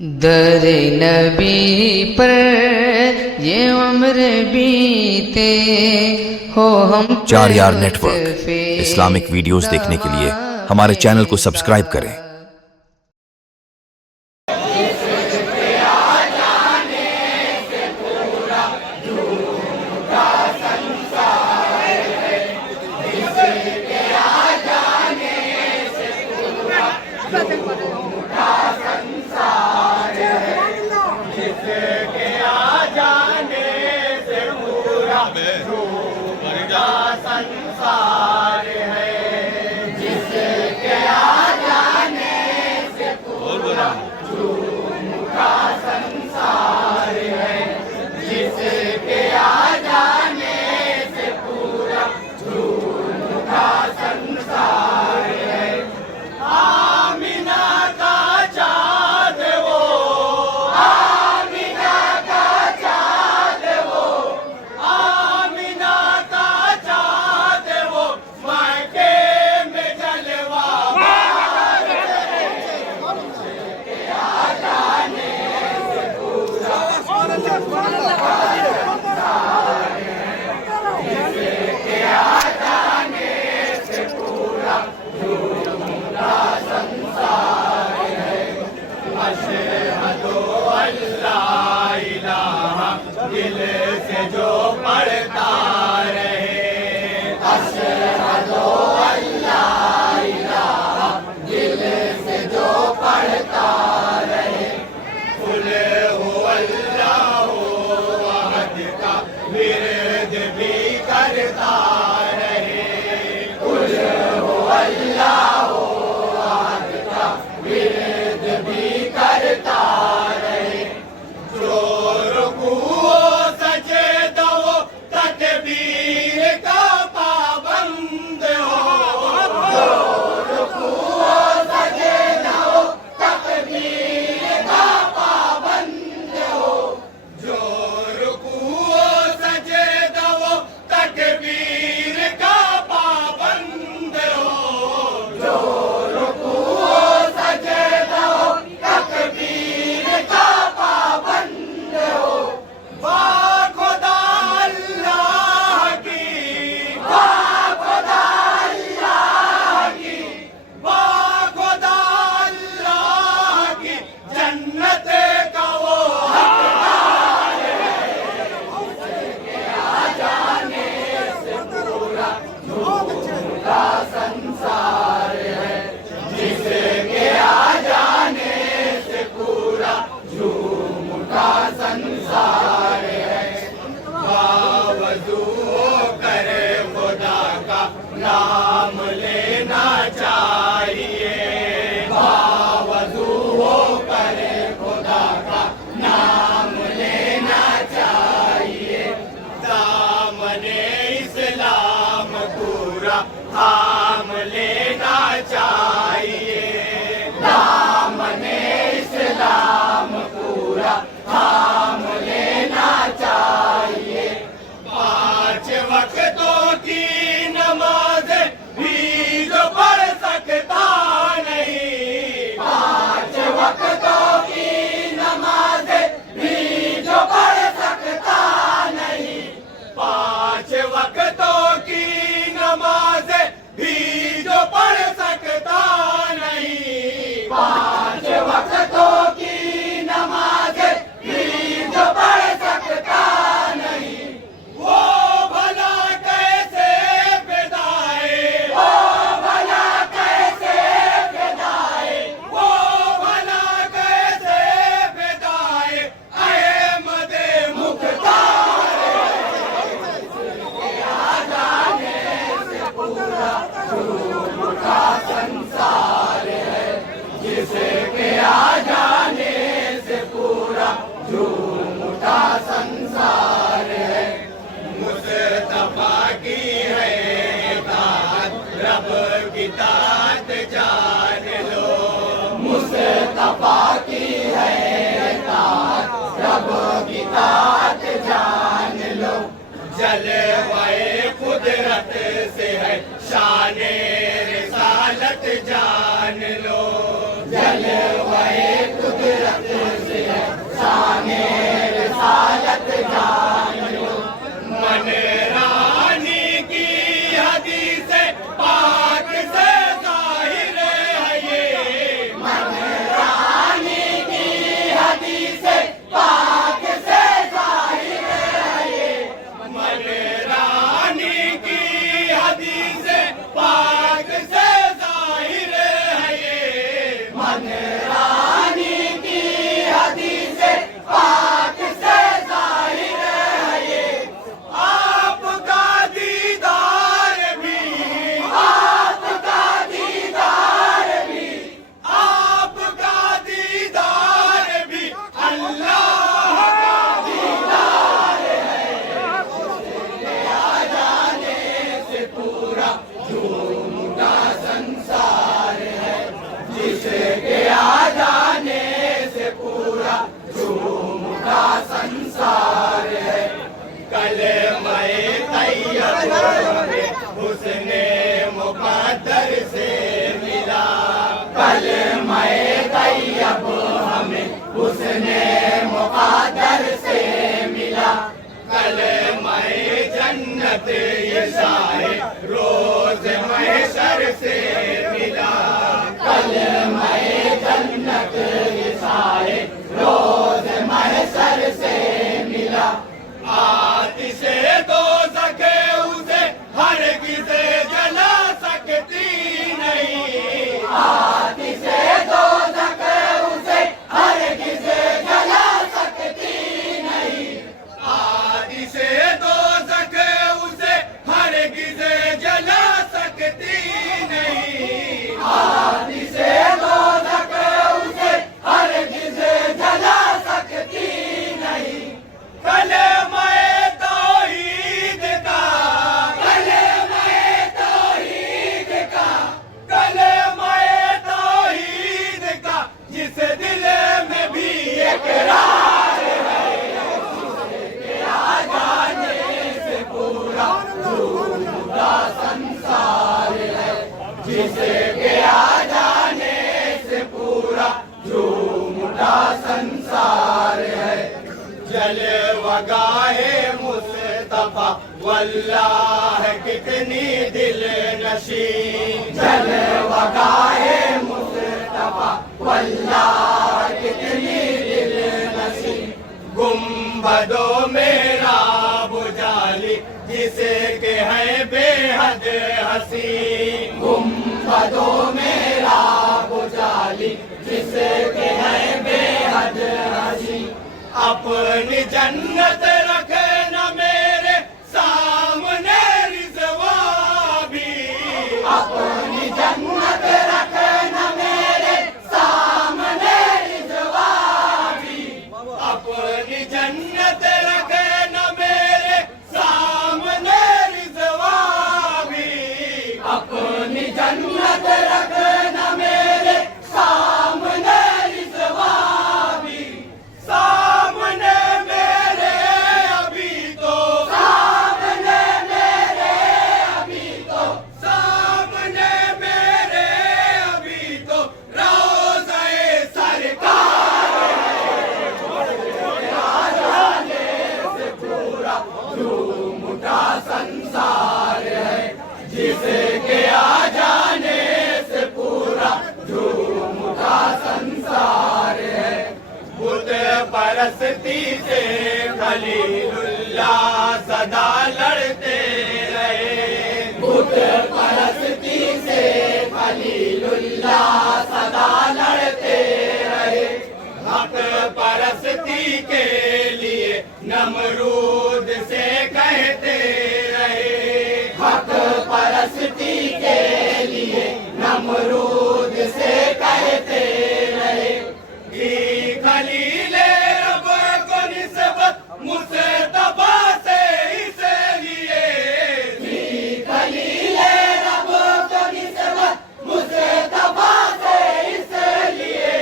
दर नबी पर ये उम्र बीते हो हम 4 यार नेटवर्क इस्लामिक वीडियोस देखने के लिए हमारे चैनल को सब्सक्राइब करें। दिल से जो पढ़ता रहे, अशहदु अल्ला इलाहा दिल से जो पढ़ता रहे, कुल हुवल्लाहु अहद का विरद भी करता रहे, कुल हुवल्लाहु अहद का विरद भी करता रहे। जो नाम लेना चाहिए, बावजू होकर खुदा का नाम लेना चाहिए। दामने इस्लाम पूरा थाम लेना चाहिए, दामने इस्लाम पूरा थाम लेना चाहिए। 5 वक्तों की नमाज भी जो पढ़ सकता नहीं, 5 वक्तों की नमाज भी जो पढ़ सकता नहीं, 5 वक्तों की नमाज भी जो पढ़ सकता नहीं, 5 वक्तों की नमाज भी जो पढ़ सकता नहीं। वो भला कैसे फिदाए, वो भला कैसे फिदाए, वो भला कैसे फिदाए अहमद मुख्तार आ जाने से पूरा झूम का संसार है, जिसके आ जाने से पूरा झूम का संसार है। मुस्तफा की है इताअत, रब की तात जान लो, मुस्तफा की है इताअत, रब की तात जान लो। जलवाए कुदरत से है शाने रिसालत जान लो, जलवाए कुदरत संसार है। जलवगाहे मुस्तफा वल्लाह कितनी दिल नशी, जलवगाहे मुस्तफा वल्लाह कितनी दिल नशी। गुंबदों में राब जाली जिसे के है बेहद हसी, गुंबदों में राब जाली जिसे के है बेहद हसी। अपनी जन्नत रखे न मेरे सामने रिज़वा भी, अपनी जन्नत रखे न मेरे सामने रिज़वा भी, अपनी जन्नत रखे न मेरे सामने रिज़वा भी, अपनी जन्नत रखे न मेरे सामने रिज़वा भी। सामने मेरे अभी तो, सामने मेरे अभी तो, सामने मेरे अभी तो रोज़े सरकार है। आ जाने से पूरा झूम उठा संसार है, जिसे के आ जाने से पूरा झूम उठा संसार है। बुत परस्ती से खलीलुल्लाह सदा लड़ते रहे, बुत परस्ती से खलीलुल्लाह सदा लड़ते रहे। हक परस्ती के लिए नमरूद से कहते रहे, हक परस्ती के लिए नमरूद से कहते रहे। खलीले रब को निस्बत मुस्तफा से इसलिए, खलीले रब को निस्बत मुस्तफा से इसलिए,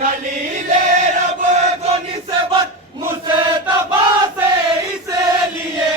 खलीले रब को निस्बत मुस्तफा से इसलिए,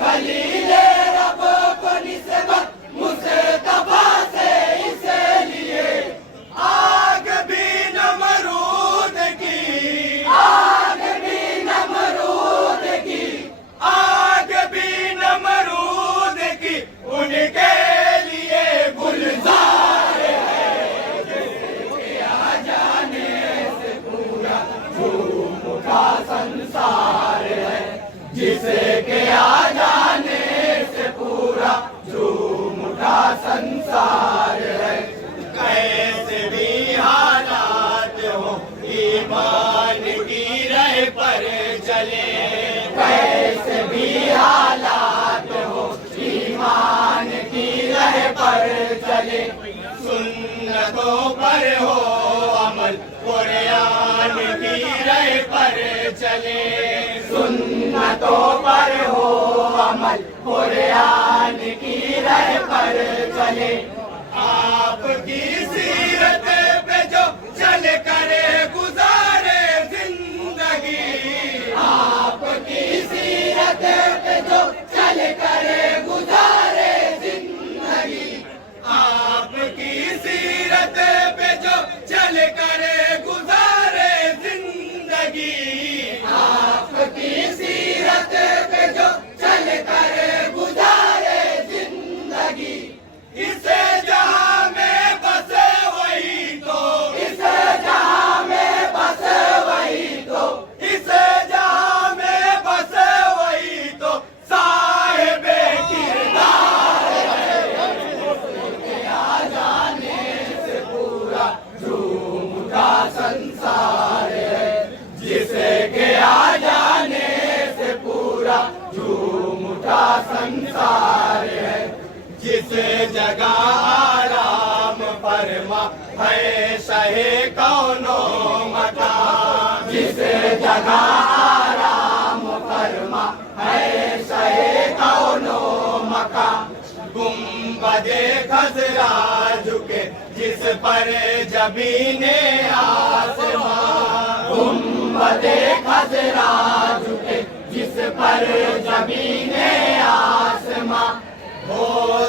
खलीले रब को निस्बत मुस्तफा से इसलिए। आग भी नमरूद की, आग भी नमरूद की, आग भी नमरूद की उनके लिए गुलजार है। जिसके आ जाने से पूरा झूम उठा संसार है, जिसे के आ जाने से पूरा झूम उठा संसार है। कैसे भी हालात हो ईमान की राह पर चले, कैसे भी हालात हो ईमान की राह पर चले। सुन्नतों पर हो अमल कुरान की राह पर चले, सुन्नतों पर हो अमल कुरान की राह पर चले। आपकी सीरत पे जो चल करे गुजारे जिंदगी, आपकी सीरत पे जो चल करे गुजारे जिंदगी, आपकी सीरत पे जो चल करे गुजारे जिंदगी, आपकी सीरत पे जो चल करे गुजारे जिंदगी। इसे जहां में बसे वही तो, इसे जहां में बसे वही तो, इसे जहां में बसे वही तो साहिबे किरदार है। आ जाने से पूरा झूम उठा संसार है, जिसे के आ जाने से पूरा झूम उठा संसार है। जिस जगह आराम फरमा है शहे कौनो मकान, जिस जगह आराम फरमा है शहे कौनो मकान। गुंबदे खजरा झुके जिस पर जबीने आसमां, गुंबदे खजरा झुके जिस पर जबीने आसमां। वो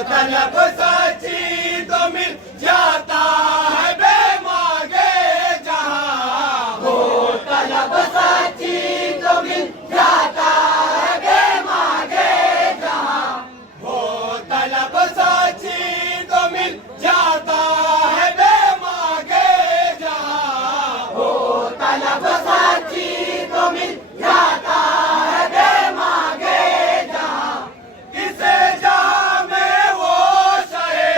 तलब सच्ची तो मिल जाता है बेमागे जहां, तलब सच्ची तो मिल जाता है दे मांगे जहां इस जहां में वो सहे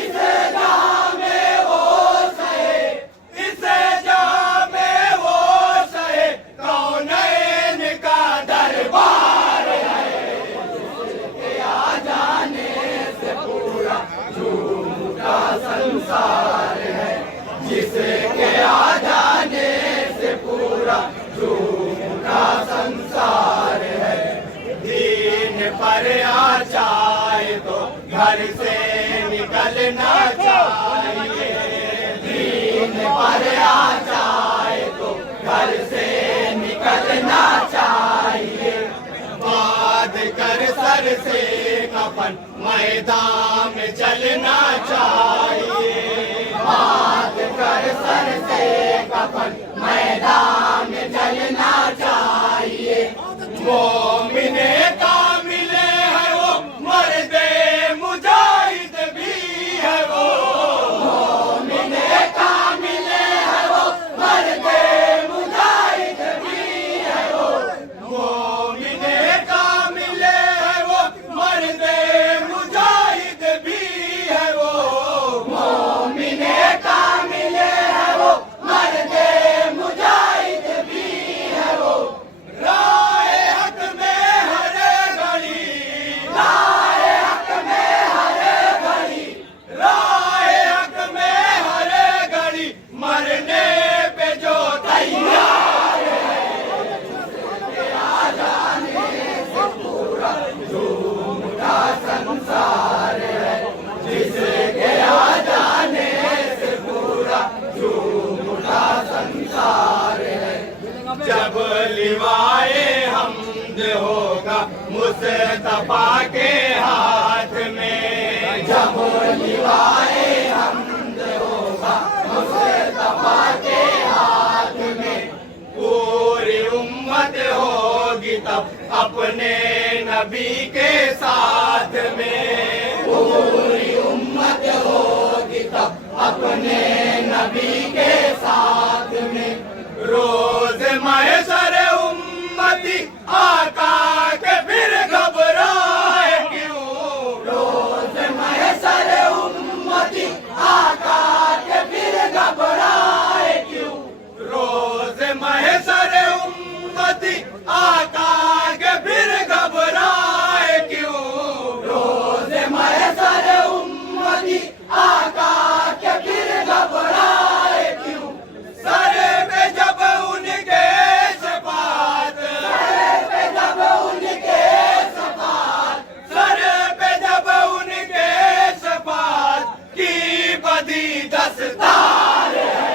इस जहां में वो सहे इस जहां में वो सहे कौनैन का दरबार है जिसके आ जाने से पूरा झूठा संसार है जिसके आ जाने से पूरा झूठा संसार है दीन पर आ जाए तो घर से निकलना चाहिए दीन पर आ जाए तो घर से निकलना चाहिए बात कर सर से कफन मैदान में चलना चाहिए बात कर सर से कफन मैदान में चलना चाहिए मोमिने कामिले है वो मर्दे मुजाहिद भी है वो मोमिने कामिले है वो मर्दे मुजाहिद भी है वो मोमिने कामिले है वो मर्दे मुजाहिद भी है वो मोमिने कामिले है वो मर्दे मुजाहिद भी है वो राहे हक में हरे घड़ी राहे हक में हरे घड़ी राहे हक में हरे घड़ी मरने पे जो तैयार है जिसके आ जाने से पूरा झूठा संसार है जिसके आ जाने से पूरा झूठा संसार है जब लिवाए हमद होगा मुस्तफा के हाथ में जब लिवाए हमद होगा मुस्तफा के हाथ में पूरी उम्मत होगी तब अपने नबी के साथ में पूरी उम्मत होगी तब अपने नबी के साथ में रोज महशर उम्मती आका के फिर घबराए क्यों रोज महशर उम्मती आका के फिर घबराए क्यों रोज महशर उम्मती आका के फिर घबराए क्यों रोज महशर उम्मती आका के फिर घबराए क्यों सर पे जब उनके शफात सर पे जब उनके शफात सर पे जब उनके शफात की बदी दस्तार है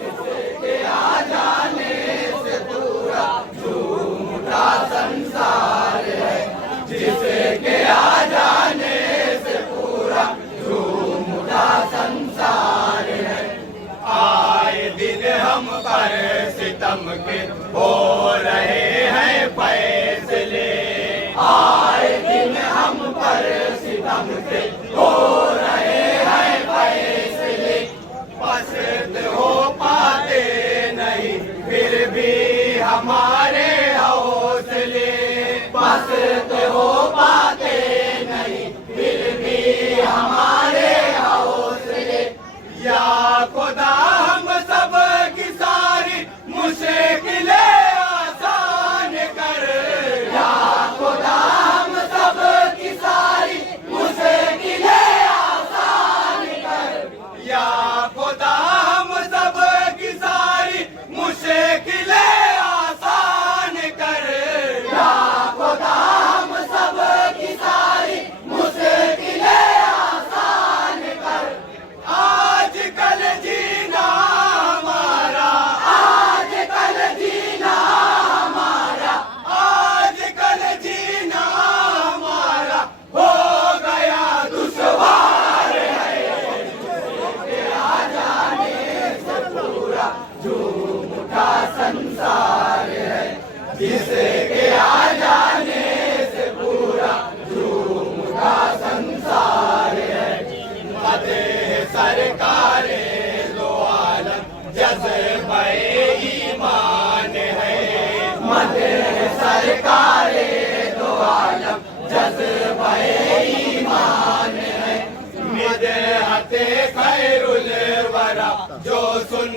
जिसके आ जाने से पूरा झूठा संसार है जिसके आ जाने से पूरा झूठा संसार है आए दिन हम पर सितम के हो रहे हैं फैसले आए दिन हम पर सितम के हो रहे हैं फैसले पसंद हो पाते नहीं फिर भी हमारे हौसले पसंद हो पाते नहीं फिर भी हमारे हौसले या खुदा हम सब की सारी मुश्किलें आसान कर या खुदा हम सब की सारी मुश्किलें आसान कर या खुदा हम सब की सारी मुश्किलें आसान कर या खुदा हम सब की सारी मुश्किलें आसान कर आजकल जीना हमारा आजकल जीना हमारा आजकल जीना हमारा हो गया दुश्वार है जिसके आ जाने से पूरा झूठा संसार है जिसके आ जाने से पूरा झूठा संसार है मदे सरकारे दो आलम जज़्बे खैरुल वरा जो सुन